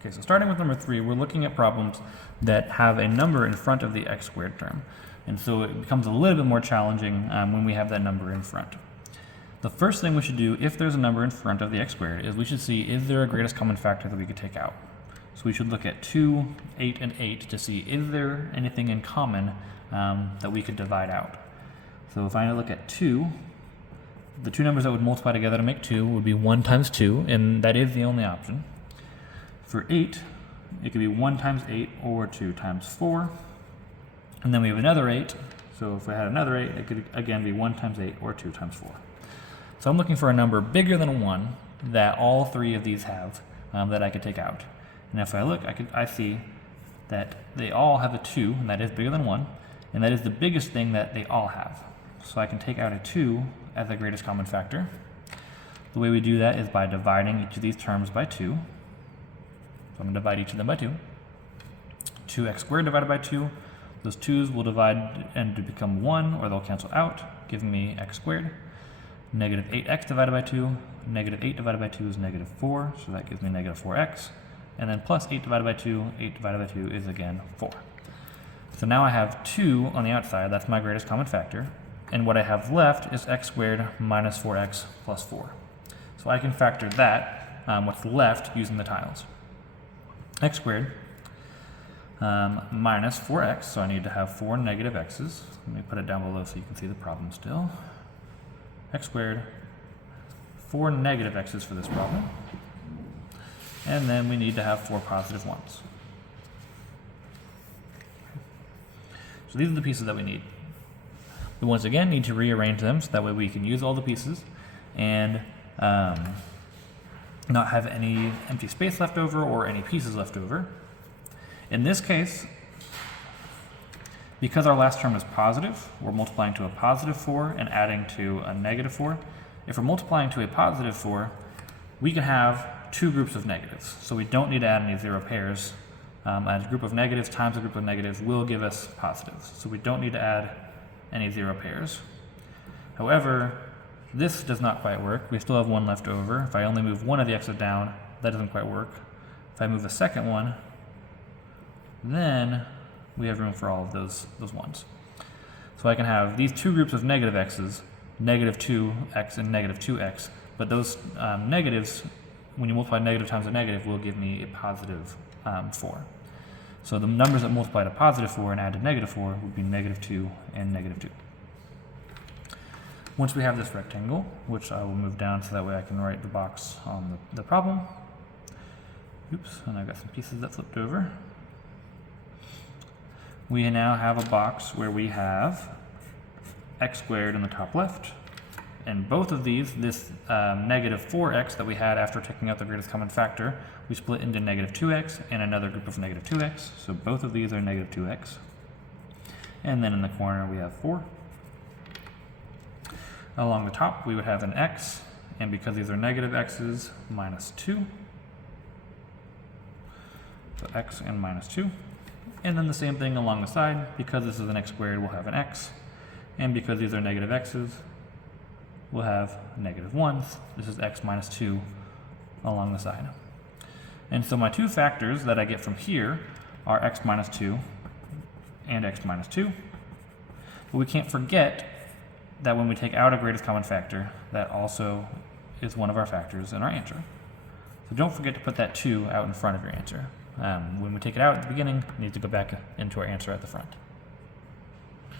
Okay, so starting with number 3, we're looking at problems that have a number in front of the x squared term. And so it becomes a little bit more challenging when we have that number in front. The first thing we should do if there's a number in front of the x squared is we should see, is there a greatest common factor that we could take out? So we should look at 2, 8, and 8 to see, is there anything in common that we could divide out? So if I look at 2, the two numbers that would multiply together to make 2 would be 1 times 2, and that is the only option. For 8, it could be 1 times 8 or 2 times 4. And then we have another 8. So if we had another 8, it could again be 1 times 8 or 2 times 4. So I'm looking for a number bigger than 1 that all 3 of these have that I could take out. And if I look, I see that they all have a 2, and that is bigger than 1. And that is the biggest thing that they all have. So I can take out a 2 as the greatest common factor. The way we do that is by dividing each of these terms by 2. So I'm going to divide each of them by 2. 2x squared divided by 2. Those 2's will divide and to become 1, or they'll cancel out, giving me x squared. Negative 8x divided by 2. Negative 8 divided by 2 is negative 4, so that gives me negative 4x. And then plus 8 divided by 2, 8 divided by 2 is again 4. So now I have 2 on the outside, that's my greatest common factor. And what I have left is x squared minus 4x plus 4. So I can factor that, what's left, using the tiles. X squared minus 4x, so I need to have 4 negative x's. Let me put it down below so you can see the problem still. X squared, 4 negative x's for this problem. And then we need to have 4 positive 1's. So these are the pieces that we need. We once again need to rearrange them so that way we can use all the pieces and not have any empty space left over or any pieces left over. In this case, because our last term is positive, we're multiplying to a positive 4 and adding to a negative 4. If we're multiplying to a positive 4, we can have 2 groups of negatives. So we don't need to add any 0 pairs. A group of negatives times a group of negatives will give us positives. So we don't need to add any 0 pairs. However, this does not quite work. We still have 1 left over. If I only move one of the x's down, that doesn't quite work. If I move a second one, then we have room for all of those 1's. So I can have these 2 groups of negative x's, negative 2x and negative 2x, but those negatives, when you multiply negative times a negative, will give me a positive 4. So the numbers that multiply to positive 4 and add to negative 4 would be negative 2 and negative 2. Once we have this rectangle, which I will move down so that way I can write the box on the problem. Oops, and I've got some pieces that flipped over. We now have a box where we have x squared in the top left. And both of these, this negative 4x that we had after taking out the greatest common factor, we split into negative 2x and another group of negative 2x. So both of these are negative 2x. And then in the corner we have 4. Along the top we would have an x, and because these are negative x's, minus 2. So x and minus 2. And then the same thing along the side, because this is an x squared, we'll have an x. And because these are negative x's, we'll have negative 1's. This is x minus 2 along the side. And so my 2 factors that I get from here are x minus 2 and x minus 2. But we can't forget that when we take out a greatest common factor, that also is one of our factors in our answer. So don't forget to put that 2 out in front of your answer. When we take it out at the beginning, it needs to go back into our answer at the front.